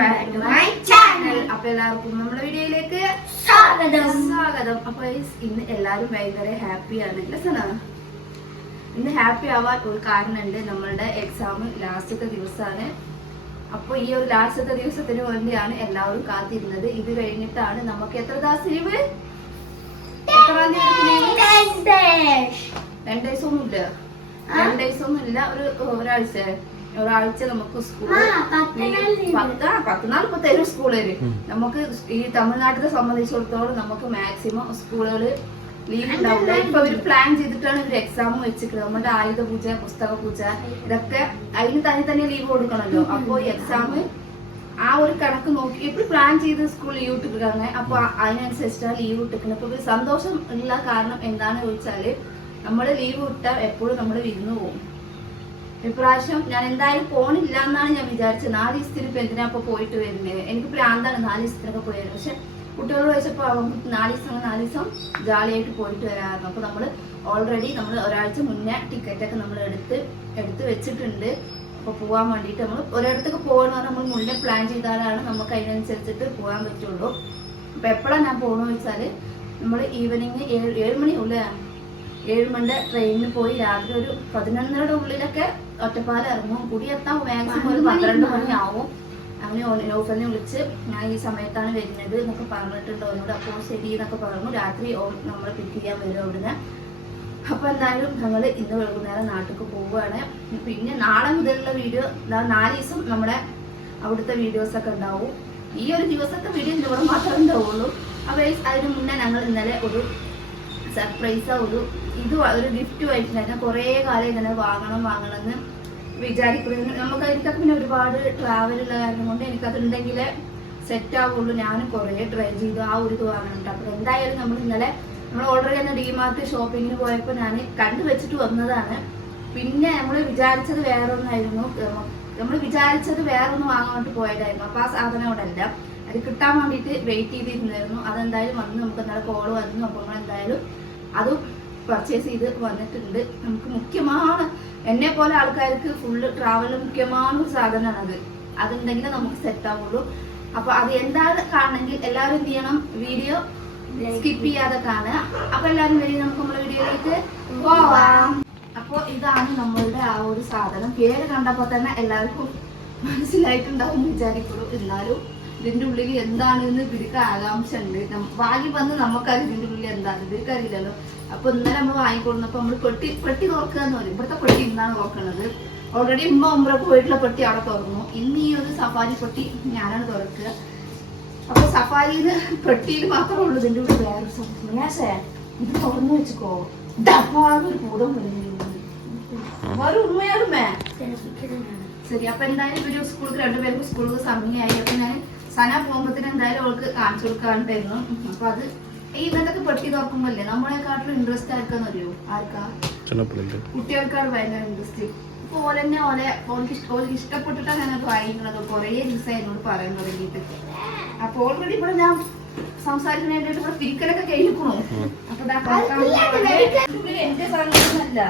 My channel അപ്പൊ എല്ലാവർക്കും നമ്മുടെ വീഡിയോയിലേക്ക് സ്വാഗതം. സ്വാഗതം. അപ്പൊ ഇന്ന് എല്ലാരും ഭയങ്കര ഹാപ്പിയാണ് ഇന്ന് ഹാപ്പി ആവാൻ ഒരു കാരണമുണ്ട്. നമ്മളുടെ എക്സാം ലാസ്റ്റത്തെ ദിവസമാണ്. അപ്പോൾ ഈ ഒരു ലാസ്റ്റത്തെ ദിവസത്തിന് വേണ്ടിയാണ് എല്ലാവരും കാത്തിരുന്നത്. ഇത് കഴിഞ്ഞിട്ടാണ് നമുക്ക് എത്ര ദാസ് ലീവ് എത്രാം തീയതി രണ്ട് ദിവസമൊന്നും രണ്ട് ദിവസമൊന്നും ഒരു ഒരാഴ്ച. ഒരാഴ്ച നമുക്ക് സ്കൂൾ പത്ത് നാൾ leave. പത്ത് ആ, പത്ത് നാൾ ഇപ്പൊ തരും സ്കൂളുകാര് നമുക്ക് ഈ തമിഴ്നാട്ടിനെ സംബന്ധിച്ചിടത്തോളം നമുക്ക് മാക്സിമം സ്കൂളുകൾ ലീവ് ഉണ്ടാവില്ല. ഇപ്പൊ അവർ പ്ലാൻ ചെയ്തിട്ടാണ് ഇവർ എക്സാം വെച്ചിട്ടുള്ളത് നമ്മുടെ ആയുധ പൂജ പുസ്തക പൂജ ഇതൊക്കെ അതിന് തന്നെ തന്നെ ലീവ് കൊടുക്കണമല്ലോ. അപ്പൊ ഈ എക്സാം ആ ഒരു കണക്ക് നോക്കി ഇപ്പൊ പ്ലാൻ ചെയ്ത് സ്കൂൾ ലീവ് ഇട്ടിട്ടാണ് അപ്പൊ അതിനനുസരിച്ചിട്ടാണ് അതിനനുസരിച്ചാണ് ലീവ് ഇട്ടിക്കുന്നത് അപ്പൊ സന്തോഷം ഉള്ള കാരണം എന്താണെന്ന് ചോദിച്ചാൽ നമ്മൾ ലീവ് ഇട്ടാൽ എപ്പോഴും നമ്മൾ വിരുന്ന് പോകും. ഇപ്രാവശ്യം ഞാൻ എന്തായാലും പോണില്ല എന്നാണ് ഞാൻ വിചാരിച്ചത്. നാല് ദിവസത്തിന് ഇപ്പൊ എന്തിനാ ഇപ്പൊ പോയിട്ട് വരുന്നത് എനിക്ക് പ്രാന്താണ് നാല് ദിവസത്തിനൊക്കെ പോയത് പക്ഷെ കുട്ടികളോട് ചോദിച്ചപ്പോൾ അവർക്ക് നാല് ദിവസം നാല് ദിവസം ജാളിയായിട്ട് പോയിട്ട് വരാമായിരുന്നു അപ്പൊ നമ്മൾ ഓൾറെഡി നമ്മൾ ഒരാഴ്ച മുന്നേ ടിക്കറ്റ് ഒക്കെ നമ്മൾ എടുത്ത് എടുത്ത് വെച്ചിട്ടുണ്ട്. അപ്പൊ പോകാൻ വേണ്ടിയിട്ട് നമ്മൾ ഒരിടത്തേക്ക് പോകണമെന്ന് പറഞ്ഞാൽ നമ്മൾ മുന്നേ പ്ലാൻ ചെയ്താലാണ് നമുക്ക് അതിനനുസരിച്ചിട്ട് പോകാൻ പറ്റുള്ളൂ. അപ്പൊ എപ്പോഴാണ് ഞാൻ പോകണമെന്ന് വെച്ചാൽ നമ്മൾ ഈവനിങ് ഏഴ് ഏഴ് ഉള്ള ഏഴ് മണിന്റെ ട്രെയിനിൽ പോയി രാത്രി ഒരു പതിനൊന്നരയുടെ ഉള്ളിലൊക്കെ ഒറ്റപ്പാലം ഇറങ്ങും. കുടി എത്താൻ മാക്സിമം ഒരു പന്ത്രണ്ട് മണിയാവും. അങ്ങനെ ഓഫറിനെ വിളിച്ച് ഞാൻ ഈ സമയത്താണ് വരുന്നത് എന്നൊക്കെ പറഞ്ഞിട്ടുണ്ട് അവനോട് അപ്പോൾ ശരി എന്നൊക്കെ പറഞ്ഞു. രാത്രി നമ്മൾ പിക്ക് ചെയ്യാൻ വരും അവിടുന്ന്. അപ്പൊ എന്തായാലും ഞങ്ങൾ ഇന്ന് വൈകുന്നേരം നാട്ടിലേക്ക് പോവുകയാണ്. പിന്നെ നാളെ മുതലുള്ള വീഡിയോ നാല് ദിവസം നമ്മുടെ അവിടുത്തെ വീഡിയോസ് ഒക്കെ ഉണ്ടാവും. ഈ ഒരു ദിവസത്തെ വീഡിയോ ഇവിടെ മാത്രമേ ഉണ്ടാവുള്ളൂ. അപ്പൊ അതിന് മുന്നേ ഞങ്ങൾ ഇന്നലെ ഒരു സർപ്രൈസ് ഒരു ഇത് ഒരു ഗിഫ്റ്റ് വായിച്ചിട്ടുണ്ടായിരുന്നു. കുറേ കാലം ഇങ്ങനെ വാങ്ങണം വാങ്ങണം എന്ന് വിചാരിക്കുന്നത് നമുക്ക് എനിക്കത് പിന്നെ ഒരുപാട് ട്രാവൽ ഉള്ള കാരണം കൊണ്ട് എനിക്കത് ഉണ്ടെങ്കിൽ സെറ്റ് ആവുള്ളൂ. ഞാനും കുറേ ട്രൈ ചെയ്തു. ആ ഒരു ഇത് വാങ്ങുന്നുണ്ട് അപ്പോൾ എന്തായാലും നമ്മൾ ഇന്നലെ നമ്മൾ ഓൾറെഡി അന്ന് ഡിമാർട്ട് ഷോപ്പിങ്ങിന് പോയപ്പോൾ ഞാൻ കണ്ടു വെച്ചിട്ട് വന്നതാണ്. പിന്നെ നമ്മൾ വിചാരിച്ചത് വേറെ ഒന്നായിരുന്നു നമ്മൾ വിചാരിച്ചത് വേറെ ഒന്ന് വാങ്ങാൻ വേണ്ടി പോയതായിരുന്നു. അപ്പോൾ ആ സാധനം അവിടെ അല്ല. അത് കിട്ടാൻ വേണ്ടിയിട്ട് വെയിറ്റ് ചെയ്തിരുന്നായിരുന്നു. അതെന്തായാലും വന്ന് നമുക്ക് ഇന്നലെ കോൾ വന്നു. അപ്പോൾ നമ്മൾ എന്തായാലും അതും പർച്ചേസ് ചെയ്ത് വന്നിട്ടുണ്ട്. നമുക്ക് മുഖ്യമാണ്. എന്നെ പോലെ ആൾക്കാർക്ക് ഫുള്ള് ട്രാവൽ മുഖ്യമാണ് ഒരു സാധനമാണ് അത് അതുണ്ടെങ്കിൽ നമുക്ക് സെറ്റ് ആവുള്ളൂ. അപ്പൊ അത് എന്താണ് കാണണമെങ്കിൽ എല്ലാവരും എന്ത് ചെയ്യണം? വീഡിയോ സ്കിപ്പ് ചെയ്യാതെ കാണുക. അപ്പൊ എല്ലാവരും വരി നമുക്ക് നമ്മുടെ വീഡിയോയിലേക്ക് പോവാം. അപ്പൊ ഇതാണ് നമ്മളുടെ ആ ഒരു സാധനം. പേര് കണ്ടപ്പോ തന്നെ എല്ലാവർക്കും മനസ്സിലായിട്ടുണ്ടാവും വിചാരിക്കുള്ളൂ എന്നാലും ഇതിന്റെ ഉള്ളിൽ എന്താണെന്ന് ഇവർക്ക് ആകാംക്ഷ ഉണ്ട് വാങ്ങി വന്ന് നമുക്കറിയാം ഇതിന്റെ ഉള്ളിൽ എന്താണ് ഇവർക്ക് അറിയില്ലല്ലോ അപ്പൊ ഇന്നലെ നമ്മൾ വാങ്ങിക്കൊടുന്നപ്പോ നമ്മൾ പെട്ടി പെട്ടി തുറക്കുക എന്ന് പറയും ഇവിടുത്തെ പെട്ടി ഇന്നാണ് തുറക്കുന്നത് ഓൾറെഡി ഉമ്മ ഉമ്ര പോയിട്ടുള്ള പെട്ടി അവിടെ തുറന്നു. ഇന്ന് ഈ ഒരു സഫാരി പെട്ടി ഞാനാണ് തുറക്കുക. അപ്പൊ സഫാരിന്ന് പെട്ടിയിൽ മാത്രമേ ഉള്ളൂ ഇതിന്റെ കൂടെ വേറെ പ്രയാസേ ഇത് തുറന്നു ഭൂതം വരുന്നു വേറെ ഉണ്മയാടുമേ ശരി അപ്പൊ എന്തായാലും ഇവർ സ്കൂൾക്ക് രണ്ടുപേർക്കും സ്കൂൾക്ക് സമയമായി. അപ്പൊ ഞാൻ സന പോകുമ്പത്തിന് എന്തായാലും അവൾക്ക് കാണിച്ചു കൊടുക്കാണ്ടായിരുന്നു അപ്പൊ അത് ഈ ഇതൊക്കെ പൊട്ടി നോക്കുമ്പോല്ലേ നമ്മളെക്കാട്ടിലും ഇൻട്രസ്റ്റ് ആർക്കാന്ന് അറിയോ ആർക്കാ കുട്ടികൾക്കാണ് ഭയങ്കര ഇൻട്രസ്റ്റ് ഇപ്പൊ ഓലെന്നെ ഓലെ ഓൾക്ക് ഇഷ്ടം ഓൾക്ക് ഇഷ്ടപ്പെട്ടിട്ട് അങ്ങനെ കാര്യങ്ങളൊക്കെ കുറേ ദിവസമായി എന്നോട് പറയാൻ തുടങ്ങിയിട്ട്. അപ്പൊ ഓൾറെഡി ഇവിടെ ഞാൻ സംസാരിക്കുന്നതിന്റെ ഇവിടെ പിരിക്കലൊക്കെ കഴിക്കണോ അപ്പൊ എന്റെ സാധനമൊന്നുമല്ല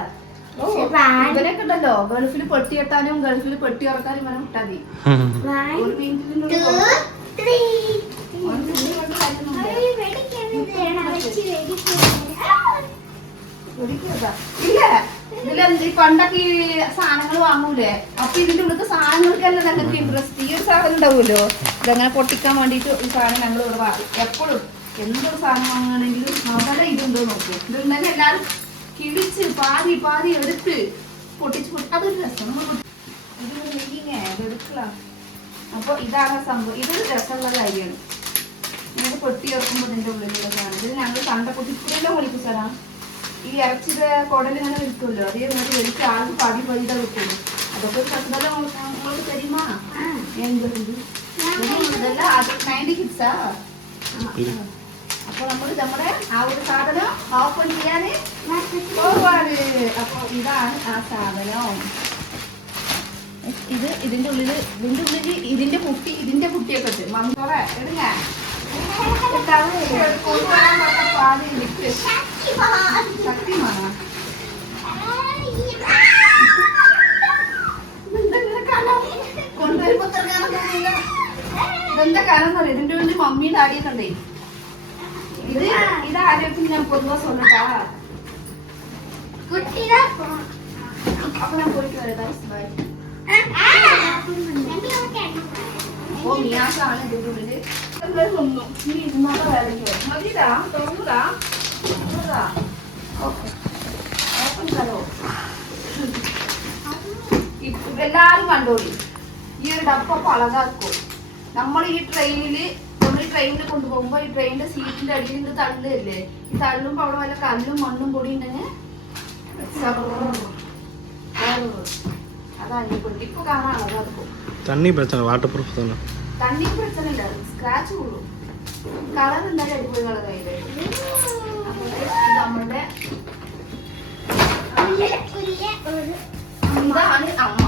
ഇവരൊക്കെ ഗൾഫിൽ പെട്ടി കെട്ടാനും ഗൾഫിൽ പെട്ടി ഇറക്കാനും വേണം വിട്ടാതി ഇല്ല? ഇതിലെന്ത് പണ്ടൊക്കെ സാധനങ്ങൾ വാങ്ങൂലേ? അപ്പൊ ഇതിന്റെ ഉള്ളിലത്തെ സാധനങ്ങൾക്കല്ല ഞങ്ങൾക്ക് ഇൻട്രസ്റ്റ് ഈ സാധനം ഉണ്ടാവുമല്ലോ? ഇതങ്ങനെ പൊട്ടിക്കാൻ വേണ്ടിയിട്ട് ഈ സാധനം ഞങ്ങൾ ഇവിടെ എപ്പോഴും എന്തൊരു സാധനം വാങ്ങുകയാണെങ്കിലും നമ്മുടെ ഇതുണ്ടോ നോക്കൂ. ഇതുണ്ടെങ്കിൽ എല്ലാവരും കിഴിച്ച് പാതി പാതി എടുത്ത് പൊട്ടിച്ച് പൊട്ടി അതൊരു രസം. നമ്മൾ ഇത് മേക്കിങ്ങേ എടുക്കലാ. അപ്പൊ ഇതാണ് സംഭവം. ഇതൊരു രസമുള്ള കാര്യമാണ്. ഞങ്ങൾ പൊട്ടി ഇറക്കുമ്പോൾ ഇതിന്റെ ഉള്ളിലുള്ള സാധനം ഇത് ഞങ്ങൾ കണ്ട പൊട്ടിക്കുള്ളിലും വിളിക്കും സാറാ ഈ ഇറച്ചിയുടെ കുടൽ ഇങ്ങനെ വിൽക്കുമല്ലോ അതേ ഒരു എനിക്ക് ആൾക്ക് പടി പൈത കിട്ടുള്ളൂ അതൊക്കെ ഒരു പത്തുതല നമ്മൾക്ക് തരുമാ? എന്ത് ഇതല്ല അത് നയന്റി സിക്സാ അപ്പൊ നമ്മൾ നമ്മുടെ ആ ഒരു സാധനം ഓപ്പൺ ചെയ്യാന് പോവാണ്. അപ്പൊ ഇതാണ് ആ സാധനം. ഇത് ഇതിന്റെ ഉള്ളിൽ ഇതിന്റെ ഉള്ളിൽ ഇതിന്റെ കുട്ടി ഇതിന്റെ കുട്ടിയൊക്കെ ഉണ്ട് മമ്മോടെ ഇതെന്താ കാരണം അറിയാം ഇതിന്റെ ഉള്ളിൽ മമ്മിയുടെ ആടിയിട്ടുണ്ടേ ഇത് ഇത് ആരോഗ്യം ഞാൻ പൊതുവാ സൊല്ലട്ടാ അപ്പൊ ഞാൻ പോയിട്ട് വരാം ബൈ ഓ മിയാസാണ് ഇതിന്റെ ഉള്ളിൽ ഒന്നും ഇനി ഇരുന്നാ വേറെ മതിടാ തോന്നൂടാ. തുറന്നുടാ ഓക്കെ ഓപ്പൺ കലോ എല്ലാരും കണ്ടോളി ഈ ഒരു ഡപ്പ പളകാക്കും നമ്മൾ ഈ ട്രെയിനില് നമ്മൾ ഈ ട്രെയിനിൽ കൊണ്ടുപോകുമ്പോ ഈ ട്രെയിനിന്റെ സീറ്റിന്റെ അടിയിൽ ഇത് തള്ളില്ലേ ഈ തള്ളുമ്പോ അവിടെ വല്ല കല്ലും മണ്ണും പൊടി ഉണ്ടെങ്കിൽ അതാണ് ഈ പൊടി ഇപ്പൊ കാണാൻ അളകാക്കും தண்ணி பிரச்சனை வாட்டர் ப்ரூஃப் தானே തണ്ണി പ്രശ്നമില്ല സ്ക്രാച്ച് കൂടും കളർ എന്തായാലും അടിപൊളി കളറായില്ലേ അപ്പൊ ഇത് നമ്മുടെ ഇതാണ് അമ്മ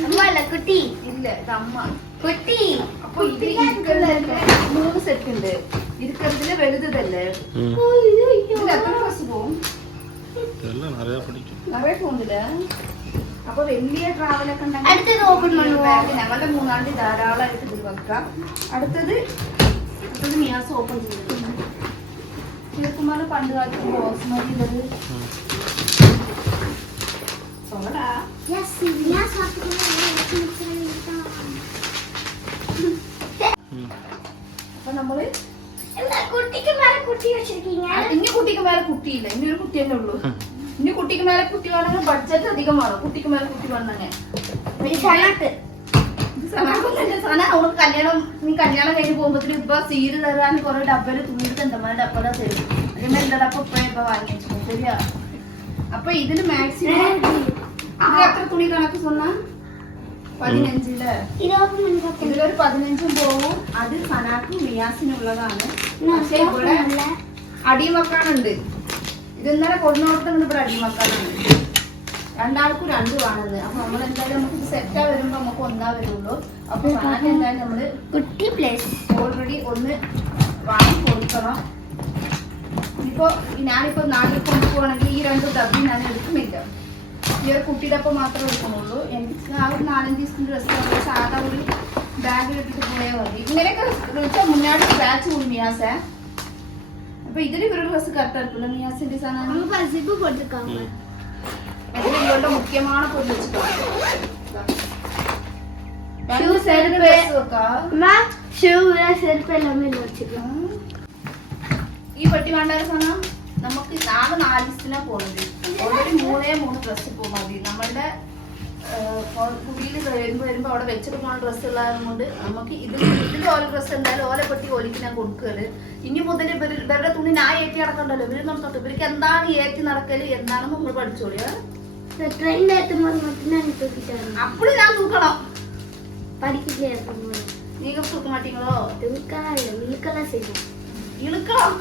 അമ്മ അല്ല കുട്ടി ഇല്ല ഇത് അമ്മ കുട്ടി അപ്പൊ ഇത് മൂന്ന് സെറ്റ് ഉണ്ട് ഇരിക്കുന്നതില് വലുതല്ലേ എത്ര ഡ്രസ് പോവും നിറയെ പോകുന്നില്ല അപ്പൊ വലിയ ട്രാവലൊക്കെ ഉണ്ടെങ്കിൽ ബാഗ് ഞങ്ങളുടെ മൂന്നാമത് ധാരാളമായിട്ട് ഇത് വെക്കാം അടുത്തത് അടുത്തത് മിയാസ് ഓപ്പൺ ചെയ്തിട്ടുണ്ട് ശിവകുമാറിന് പണ്ട് കാലത്ത് ബോസ്മതി ഉള്ളത് അപ്പൊ നമ്മൾ കുട്ടിക്ക് മേലെ കുട്ടിയില്ല. ഇനി ഒരു കുട്ടി തന്നെ ഉള്ളൂ ഇനി കുട്ടിക്ക് മേലെ കുട്ടി വേണമെങ്കിൽ ബഡ്ജറ്റ് അധികം വേണം. കുട്ടിക്ക് മേലെ കുട്ടി വേണമെന്നെ അവൾക്ക് കല്യാണം നീ കല്യാണം എത്ര കണക്ക് ഇവിടെ അടിമക്കാനുണ്ട്. ഇതെന്നാലും ഇവിടെ അടിമക്കാനുണ്ട് രണ്ടാൾക്കും രണ്ട് വേണമെന്ന് അപ്പൊ നമ്മൾ എന്തായാലും നമുക്ക് സെറ്റാ വരുമ്പോ നമുക്ക് ഒന്നാ വരുള്ളൂ. അപ്പൊ എന്തായാലും നമ്മൾ കുട്ടി പ്ലേസ് ഓൾറെഡി ഒന്ന് വാങ്ങി കൊടുക്കണം. ഇപ്പൊ ഞാനിപ്പോ നാട്ടിൽ കൊണ്ടുപോകണമെങ്കിൽ ഈ രണ്ട് തബി ഞാൻ എടുക്കുന്നില്ല. ഈ ഒരു കുട്ടിയുടെ ഒപ്പം മാത്രമേ എടുക്കുന്നുള്ളൂ. എനിക്ക് ആ ഒരു നാലഞ്ച് ദിവസത്തിന്റെ ഡ്രസ്സ് സാധാ ഒരു ബാഗിൽ ഇട്ടിട്ട് പോയാൽ മതി. ഇങ്ങനെയൊക്കെ മുന്നാടി സ്ക്രാച്ച് മിയാസേ. അപ്പൊ ഇതിൽ ഇവരുടെ ഡ്രസ്സ് കറക്റ്റ് എടുക്കില്ല മിയാസിന്റെ സാധനം? ഈ പെട്ടി വേണ്ടവരെ നമുക്ക് നാളെ നാല് ദിവസത്തിനാണ് പോകുന്നത് ഓൾറെഡി മൂന്നേ മൂന്ന് ഡ്രസ്സ് ഇപ്പോൾ മതി. നമ്മളുടെ കുടിയിൽ വരുമ്പോൾ വരുമ്പോൾ അവിടെ വെച്ചിട്ട് പോകുന്ന ഡ്രസ്സ് ഉള്ളതുകൊണ്ട് നമുക്ക് ഇത് ഇതിൽ ഓരോ ഡ്രസ്സ് എന്തായാലും ഓല പെട്ടി ഓലിക്ക് ഞാൻ ഇനി മുതൽ ഇവർ ഇവരുടെ തുണി ഞാൻ ഏറ്റി നടക്കണ്ടല്ലോ. ഇവർ നടത്തോട്ടെ ഇവർക്ക് എന്താണ് ഏറ്റി നടക്കൽ? എന്താണെന്ന് നമ്മൾ പഠിച്ചോളിയാ ട്രെയിനിൽ എത്തുമ്പോൾ மட்டும்தான் தூக்கிட்டாங்க அப்படிதான் தூக்கலாம் படிக்கட்டில் இருக்கும்போது நீங்க தூக்க மாட்டீங்களோ தூக்கலாம் இல்லை இழுக்கலாம் செய்வோம் இழுக்கலாம்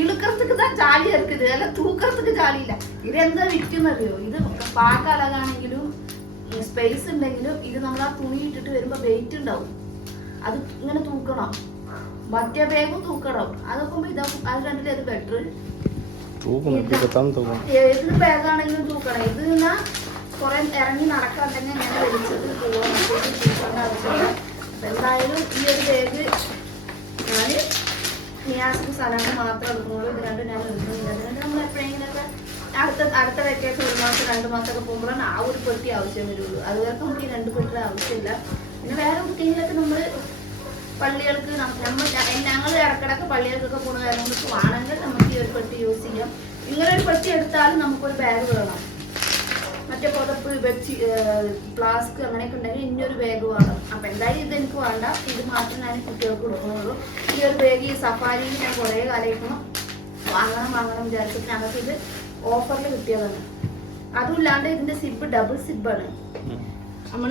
இழுக்கிறதுக்கு தான் ஜாலியாக இருக்குது அதில் തൂക്കറത്തൊക്കെ ജാലിയില്ല. ഇതെന്താ വിൽക്കുന്നതയോ ഇത് പാക്ക് അളകാണെങ്കിലും സ്പേസ് ഉണ്ടെങ്കിലും ഇത് നമ്മൾ ആ തുണി ഇട്ടിട്ട് വരുമ്പോൾ വെയിറ്റ് ഉണ്ടാവും. അത് ഇങ്ങനെ തൂക്കണം. മറ്റേ ബാഗും തൂക്കണം. അതൊക്കെ ഇത് അത് രണ്ടിലും അത് ബെറ്റർ തൂക്കണം ഇപ്പൊ കത്താൻ തൂക്കണം. ഇത് നിന്നാ ഇറങ്ങി നടക്കാൻ തന്നെ അടുത്ത അടുത്ത ഒരു മാസം രണ്ട് മാസമൊക്കെ പോകുമ്പോഴാണ് ആ ഒരു പെട്ടി ആവശ്യം വരുള്ളൂ. അതുവരെ നമുക്ക് ഈ രണ്ട് പെട്ടിയുടെ ആവശ്യമില്ല. പിന്നെ വേറെ കുട്ടികളൊക്കെ നമ്മൾ പള്ളികൾക്ക് നമ്മൾ ഞങ്ങൾ ഇടക്കിടക്ക് പള്ളികൾക്കൊക്കെ കാരണം കൊണ്ട് വേണമെങ്കിൽ നമുക്ക് ഈ ഒരു പെട്ടി യൂസ് ചെയ്യാം. ഇങ്ങനെ ഒരു പെട്ടി എടുത്താലും നമുക്കൊരു ബാഗ് വേണം. മറ്റേ പുതപ്പ് വെച്ച് ഫ്ലാസ്ക് അങ്ങനെയൊക്കെ ഉണ്ടെങ്കിൽ ഇനിയൊരു ബാഗ് വേണം. അപ്പം എന്തായാലും ഇത് എനിക്ക് വേണ്ട. ഇത് മാത്രം ഞാൻ കുട്ടികൾക്ക് കൊടുക്കുന്നുള്ളൂ. ഈ ഒരു ബാഗ് ഈ സഫാരിയിൽ ഞാൻ കുറേ കാലമായിരിക്കണം വാങ്ങണം വാങ്ങണം വിചാരിച്ചിട്ട് ഞങ്ങൾക്ക് ഇത് ഓഫറിൽ കിട്ടിയതാണ്. അതുമില്ലാണ്ട് ഇതിന്റെ സിബ് ഡബിൾ സിബാണ് നമ്മൾ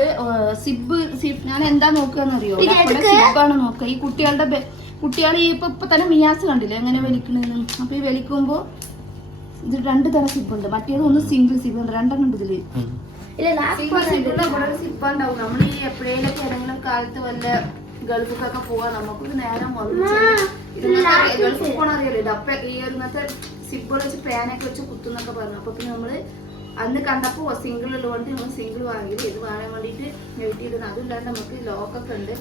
സിബ് സിബ് ഞാൻ എന്താ നോക്കുകയെന്നറിയോ സിബാണ് നോക്കുക. ഈ കുട്ടികളുടെ കുട്ടികൾ ഈ ഇപ്പൊ ഇപ്പൊ തന്നെ മിയാസ് കണ്ടില്ലേ? എങ്ങനെ വലിക്കണെന്ന്? അപ്പൊ ഈ വലിക്കുമ്പോ ഇത് രണ്ട് തരം സിബ് ഉണ്ട് മറ്റേത് ഒന്ന് സിംഗിൾ സിബ് ഉണ്ട്. രണ്ടെണ്ണം ഉണ്ട് ഇതിൽ. സിബ് ഉണ്ടാവും നമ്മൾ ഈ എപ്പോഴേലൊക്കെ ഏതെങ്കിലും പോവാ. നമുക്ക് നേരം ഗൾഫിൽ പോകണം അറിയാലോ? ഡപ്പ ഈ ഒരു സിബ് വെച്ച് പേനൊക്കെ വെച്ച് കുത്തുന്നൊക്കെ പറഞ്ഞു. അപ്പൊ പിന്നെ നമ്മൾ അന്ന് കണ്ടപ്പോ സിംഗിൾ ഉള്ളതുകൊണ്ട് നമ്മൾ സിംഗിൾ വാങ്ങിയത് ഇത് വാങ്ങാൻ വേണ്ടിയിട്ട് വെയിറ്റ് ചെയ്തത് അതുകൊണ്ടാണ് നമുക്ക് ലോക്കൊക്കെ ഉണ്ട്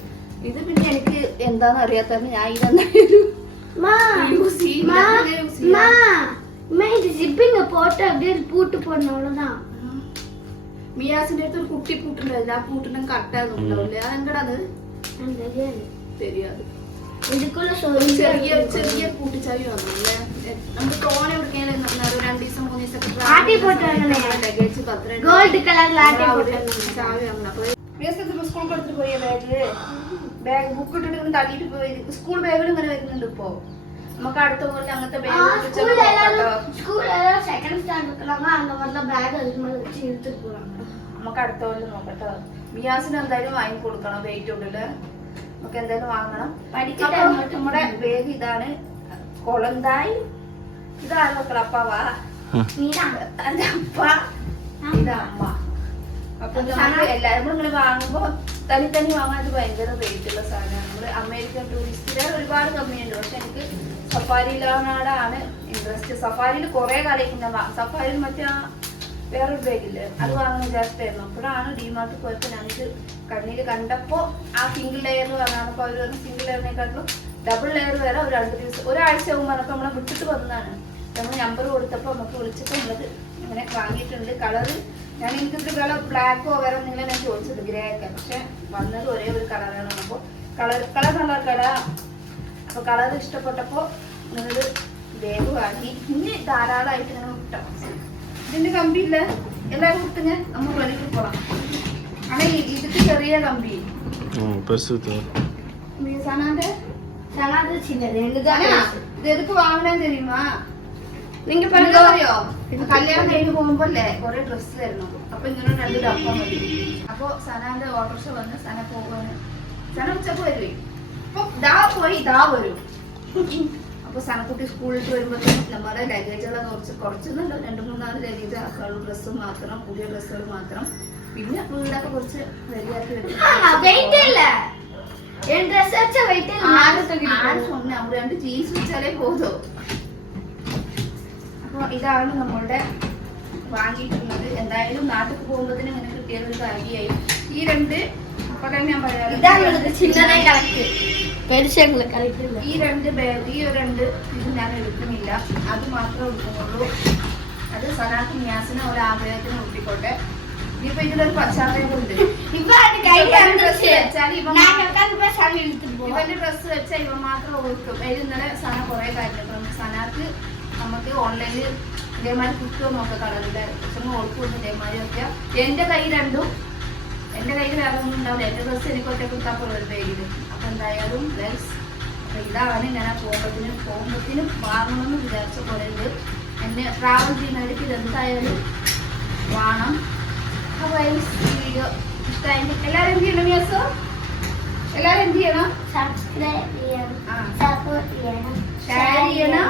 ഇത് പിന്നെ എനിക്ക് എന്താന്ന് അറിയാത്തത് ഞാൻ ഇതെന്തായാലും மா യൂസ് ചെയ്യില്ല மா അങ്ങനെ യൂസ് ചെയ്യില്ല. மா மா இது ஜிப்பிங்க போட்டு அப்படியே பூட்டு போடணும் அவ்வளவுதான் മിയാസിന്റെ അടുത്ത് ഒരു കുട്ടി പൂട്ടുണ്ടാവില്ല ആ പൂട്ടിനും കട്ടാന്ന് ഉണ്ടാവില്ല അതെന്താ അത് எனக்கு தெரியாது ചെറിയ ചെറിയ കൂട്ടിച്ചാവി വന്നില്ലേ നമുക്ക് തോന എടുക്കുകയാണെങ്കിൽ രണ്ട് ദിവസം മൂന്ന് ദിവസം സ്കൂൾ കൊടുത്തിട്ട് പോയ ബാഗ് ബാഗ് ബുക്ക് ഇട്ടിട്ട് തള്ളിയിട്ട് സ്കൂൾ ബാഗിൽ ഇങ്ങനെ വരുന്നുണ്ട് ഇപ്പോ. നമുക്ക് അടുത്ത പോലെ അങ്ങനത്തെ ബാഗ് സെക്കൻഡ് സ്റ്റാൻഡേർഡ് ബാഗ് നമുക്ക് അടുത്ത പോലെ നോക്കട്ടെ. ബിയാസിന് എന്തായാലും വാങ്ങി കൊടുക്കണം വെയിറ്റ് ഉള്ളിൽ. നമുക്ക് എന്തായാലും വാങ്ങണം. പഠിക്കാനായിട്ട് നമ്മുടെ വേഗം ഇതാണ് കൊളന്തായി. ഇതാണ് മക്കളെ അപ്പാവാ. എന്റെ അപ്പ. ഇത് അപ്പൊ എല്ലാരും നിങ്ങൾ വാങ്ങുമ്പോ തനി തനി വാങ്ങാൻ ഭയങ്കര റേറ്റ് ഉള്ള സാധനമാണ്. നമ്മൾ അമേരിക്കൻ ടൂറിസ്റ്റിലെ ഒരുപാട് കമ്പനിയുണ്ട് പക്ഷെ എനിക്ക് സഫാരിയിലാണാടാണ് ഇൻട്രസ്റ്റ് സഫാരിയിൽ കുറെ കടയൊക്കെ സഫാരിയിൽ മറ്റേ വേറൊരു ബാഗില്ലേ അത് വാങ്ങാൻ വിചാരിച്ചിട്ടായിരുന്നു. അപ്പോഴാണ് ഡിമാർട്ട് പോയപ്പോ ഞങ്ങൾക്ക് കണ്ണിൽ കണ്ടപ്പോ ആ സിംഗിൾ ലെയർ വാങ്ങാനപ്പോ അവർ പറഞ്ഞ സിംഗിൾ ലെയറിനെക്കാട്ടിലും ഡബിൾ ലെയർ വരെ ഒരു രണ്ട് ദിവസം ഒരാഴ്ച മുമ്പ് നമുക്ക് നമ്മളെ വിട്ടിട്ട് വന്നതാണ്. നമ്മൾ നമ്പർ കൊടുത്തപ്പോൾ നമുക്ക് വിളിച്ചിട്ട് നമ്മളത് ഇങ്ങനെ വാങ്ങിയിട്ടുണ്ട്. കളറ് ഞാൻ എനിക്കിത് കളർ ബ്ലാക്കോ വേറെ എന്തെങ്കിലും ഞാൻ ചോദിച്ചത് ഗ്രേ ഒക്കെ. പക്ഷെ വന്നത് ഒരേ ഒരു കളറാണ് അപ്പോൾ കളർ കളർ നല്ല കട അപ്പൊ കളർ ഇഷ്ടപ്പെട്ടപ്പോ നിങ്ങൾ ബാഗ് വാങ്ങി. ഇനി ധാരാളമായിട്ട് നിങ്ങൾ കിട്ടാം ഇതിന്റെ കമ്പി ഇല്ല എല്ലാം കൊടുത്തുങ്ങ നമ്മൾ വെളിയിൽ പോകാം ആണേ ഇതിക്ക് ചെറിയ കമ്പി. എതുക്ക് നിങ്ങൾ പണിതാ അറിയോ? കല്യാണം കഴിഞ്ഞ് പോകുമ്പോ അല്ലേ കൊറേ ഡ്രസ്സ് തരണം അപ്പൊ ഇങ്ങനെ രണ്ട് ഡപ്പ മതി അപ്പൊ സനാന്റെ ഓട്ടോറിക്ഷ വന്ന് സന പോകുവാന് സന ഉച്ചപ്പോ വരുവേ. അപ്പൊ ദാ പോയി ദാ വരും. അപ്പൊ സനക്കുട്ടി സ്കൂളിൽ വരുമ്പോഴത്തേക്കും നമ്മുടെ ലഗേജുകളെ കുറച്ച് കുറച്ചൊന്നുമല്ല രണ്ട് മൂന്നാൽ ലഗേജ് ആക്കാളും ഡ്രസ്സ് മാത്രം പുതിയ ഡ്രസ്സുകൾ മാത്രം. പിന്നെ വീടൊക്കെ കുറച്ച് റെഡിയാക്കി രണ്ട് ജീൻസ് വെച്ചാലേ പോകും. അപ്പോൾ ഇതാണ് നമ്മളുടെ വാങ്ങിയിട്ടുള്ളത്. എന്തായാലും നാട്ടിൽ പോകുന്നതിന് ഇങ്ങനെ കിട്ടിയ ഒരു കാര്യമായി. ഈ രണ്ട് അപ്പോൾ ഞാൻ പറയാറുണ്ട് ഇതാണ് ചില്ലറയിലാണ് എന്റെ കൈ രണ്ടും. എന്റെ കയ്യിൽ വേറെ ഒന്നും ഉണ്ടാവില്ല. എന്റെ ഡ്രസ് എനിക്ക് ഒറ്റ കുത്താൻ ഒരു പേരിൽ എന്തായാലും ലെൻസ് ഇതാണ് ഞാൻ ആ പോകുമ്പത്തിനും പോകുമ്പത്തിനും വാങ്ങണമെന്ന് വിചാരിച്ച പോലെ ഉണ്ട് എന്നെ ട്രാവൽ ചെയ്യുന്നവർക്ക് ഇതെന്തായാലും വേണം. അപ്പൊ guys, ഈ വീഡിയോ ഇഷ്ടമായി എല്ലാവരും എന്ത് ചെയ്യണം മിയാസോ എല്ലാവരും എന്ത് ചെയ്യണം? സബ്സ്ക്രൈബ് ചെയ്യണം. സപ്പോർട്ട് ചെയ്യണം ഷെയർ ചെയ്യണം.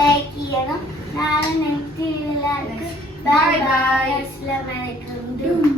ലൈക്ക് ചെയ്യണം. നാളെ next video Bye bye bye. Bye അസ്സലാമു അലൈക്കും.